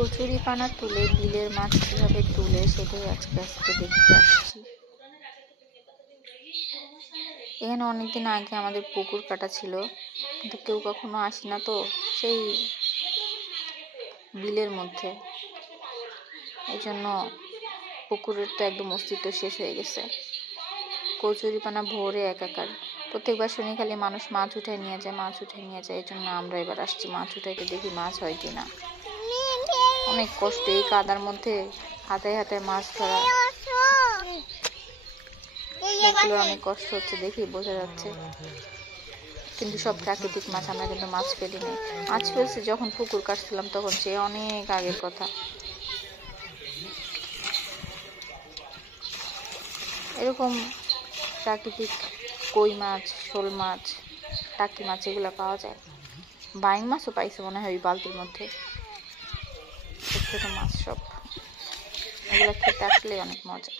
কচুরিপানা তুলে বিলের মাছ কিভাবে তুলে সেটাই আজকে দেখতে আসছি। এখানে অনেকদিন আগে আমাদের পুকুর কাটা ছিল, কিন্তু কেউ কখনো আসি না তো, সেই বিলের মধ্যে, এই জন্য পুকুরের তো একদম অস্তিত্ব শেষ হয়ে গেছে। কচুরিপানা ভোরে একাকার, প্রত্যেকবার শুনি খালি মানুষ মাছ উঠায় নিয়ে যায়, এই জন্য আমরা এবার আসছি মাছ উঠাইতে, দেখি মাছ হয় কিনা। অনেক কষ্ট এই কাদার মধ্যে হাতায় হাতায় মাছ ধরা, দেখলে অনেক কষ্ট হচ্ছে, দেখি বোঝা যাচ্ছে। কিন্তু সব প্রাকৃতিক মাছ, আমরা কিন্তু মাছ ফেলি নাই। মাছ ফেলছি যখন পুকুর কাটছিলাম তখন, সে অনেক আগের কথা। এরকম প্রাকৃতিক কই মাছ, শোল মাছ, টাকি মাছ এগুলো পাওয়া যায়। বাইং মাছও পাইছে মনে হয় ওই বালতির মধ্যে, ছোট ছোট মাছ সব। এগুলো খেতে আসলে অনেক মজা।